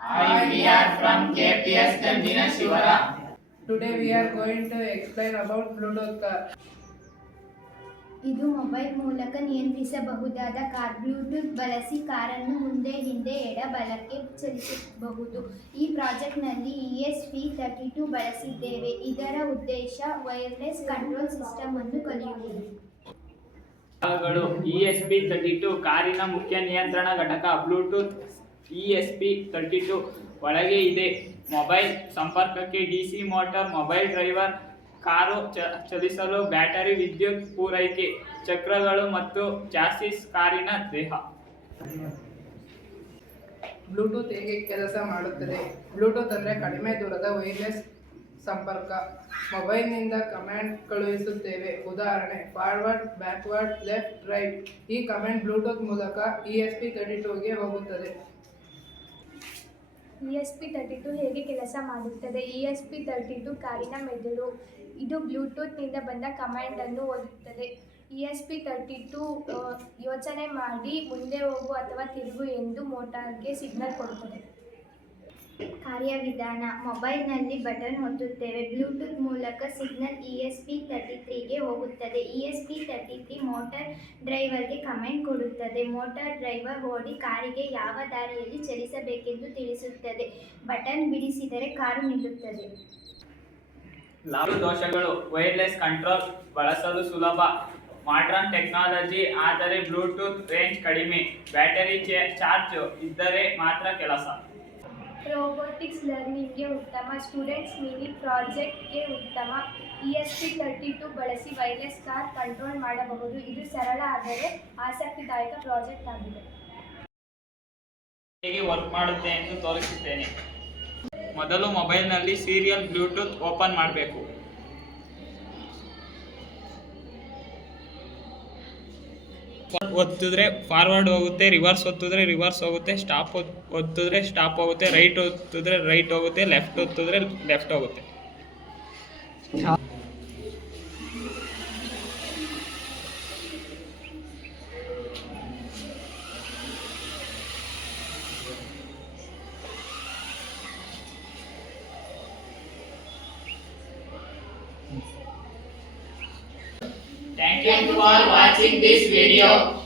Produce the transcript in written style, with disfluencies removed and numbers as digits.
Hi, we are from KPS Dandina Shivara. Today we are going to explain about Bluetooth car. ಇದು mobile ಮೂಲಕ ನಿಯಂತ್ರಿಸಬಹುದಾದ car. Bluetooth ಬಳಸಿ ಕಾರನ್ನು ಮುಂದೆ ಹಿಂದೆ ಎಡ ಬಲಕ್ಕೆ ಚಲಿಸಬಹುದು. ಈ ಪ್ರಾಜೆಕ್ಟ್ನಲ್ಲಿ ESP32 ಬಳಸಿದ್ದೇವೆ. ಇದರ ಉದ್ದೇಶ ವೈರ್ಲೆಸ್ ಕಂಟ್ರೋಲ್ ಸಿಸ್ಟಮ್ ಅನ್ನು ಕಲಿಯುವುದು. ಭಾಗಗಳು ESP32 ಕಾರಿನ ಮುಖ್ಯ ನಿಯಂತ್ರಣ ಘಟಕ. ಬ್ಲೂಟೂತ್ ESP32 ಒಳಗೆ ಇದೆ. ಮೊಬೈಲ್ ಸಂಪರ್ಕಕ್ಕೆ DC motor, mobile driver, car ಚಲಿಸಲು ಬ್ಯಾಟರಿ, ವಿದ್ಯುತ್ ಪೂರೈಕೆ, ಚಕ್ರಗಳು ಮತ್ತು ಚಾಸಿಸ್ ಕಾರಿನ ದೇಹ. ಬ್ಲೂಟೂತ್ ಹೇಗೆ ಕೆಲಸ ಮಾಡುತ್ತದೆ? ಬ್ಲೂಟೂತ್ ಅಂದರೆ ಕಡಿಮೆ ದೂರದ ವೈರ್ಲೆಸ್ ಸಂಪರ್ಕ. ಮೊಬೈಲ್ನಿಂದ ಕಮಾಂಡ್ ಕಳುಹಿಸುತ್ತೇವೆ. ಉದಾಹರಣೆ ಫಾರ್ವರ್ಡ್, ಬ್ಯಾಕ್ವರ್ಡ್, ಲೆಫ್ಟ್, ರೈಟ್. ಈ ಕಮಾಂಡ್ ಬ್ಲೂಟೂತ್ ಮೂಲಕ ESP32ಗೆ ಹೋಗುತ್ತದೆ. ESP32 ಹೇಗೆ ಕೆಲಸ ಮಾಡುತ್ತದೆ? ESP32 ಕಾರಿನ ಮೆದುಳು. ಇದು ಬ್ಲೂಟೂತ್ನಿಂದ ಬಂದ ಕಮಾಂಡನ್ನು ಓದುತ್ತದೆ. ESP32 ಯೋಚನೆ ಮಾಡಿ ಮುಂದೆ ಹೋಗು ಅಥವಾ ತಿರುಗು ಎಂದು ಮೋಟಾರ್ಗೆ ಸಿಗ್ನಲ್ ಕೊಡುತ್ತದೆ. ಕಾರ್ಯವಿಧಾನ: ಮೊಬೈಲ್ನಲ್ಲಿ ಬಟನ್ ಒತ್ತುತ್ತೇವೆ. ಬ್ಲೂಟೂತ್ ಮೂಲಕ ಸಿಗ್ನಲ್ ESP33ಗೆ ಹೋಗುತ್ತದೆ. ESP33 ಮೋಟಾರ್ ಡ್ರೈವರ್ಗೆ ಕಮೆಂಟ್ ಕೊಡುತ್ತದೆ. ಮೋಟಾರ್ ಡ್ರೈವರ್ ಓಡಿ ಕಾರಿಗೆ ಯಾವ ದಾರಿಯಲ್ಲಿ ಚಲಿಸಬೇಕೆಂದು ತಿಳಿಸುತ್ತದೆ. ಬಟನ್ ಬಿಡಿಸಿದರೆ ಕಾರು ನಿಲ್ಲುತ್ತದೆ. ದೋಷಗಳು: ವೈರ್ಲೆಸ್ ಕಂಟ್ರೋಲ್ ಬಳಸಲು ಸುಲಭ, ಮಾಡ್ರನ್ ಟೆಕ್ನಾಲಜಿ, ಆದರೆ ಬ್ಲೂಟೂತ್ ರೇಂಜ್ ಕಡಿಮೆ, ಬ್ಯಾಟರಿ ಚಾರ್ಜ್ ಇದ್ದರೆ ಮಾತ್ರ ಕೆಲಸ. ರೋಬೋಟಿಕ್ಸ್ ಲರ್ನಿಂಗ್ಗೆ ಉತ್ತಮ, ಸ್ಟೂಡೆಂಟ್ಸ್ ಮಿನಿ ಪ್ರಾಜೆಕ್ಟ್ಗೆ ಉತ್ತಮ. ESP32 ಬಳಸಿ ವೈರ್ಲೆಸ್ ಕಾರ್ ಕಂಟ್ರೋಲ್ ಮಾಡಬಹುದು. ಇದು ಸರಳ ಆದರೆ ಆಸಕ್ತಿದಾಯಕ ಪ್ರಾಜೆಕ್ಟ್ ಆಗಿದೆ. ಹೇಗೆ ವರ್ಕ್ ಮಾಡುತ್ತೆ ಎಂದು ತೋರಿಸುತ್ತೇನೆ. ಮೊದಲು ಮೊಬೈಲ್ನಲ್ಲಿ ಸೀರಿಯಲ್ ಬ್ಲೂಟೂತ್ ಓಪನ್ ಮಾಡಬೇಕು. ಒತ್ತಿದ್ರೆ ಫಾರ್ವರ್ಡ್ ಹೋಗುತ್ತೆ, ರಿವರ್ಸ್ ಒತ್ತಿದ್ರೆ ರಿವರ್ಸ್ ಹೋಗುತ್ತೆ, ಸ್ಟಾಪ್ ಒತ್ತಿದ್ರೆ ಸ್ಟಾಪ್ ಹೋಗುತ್ತೆ, ರೈಟ್ ಒತ್ತಿದ್ರೆ ರೈಟ್ ಹೋಗುತ್ತೆ, ಲೆಫ್ಟ್ ಒತ್ತಿದ್ರೆ ಲೆಫ್ಟ್ ಹೋಗುತ್ತೆ. Thank you for watching this video.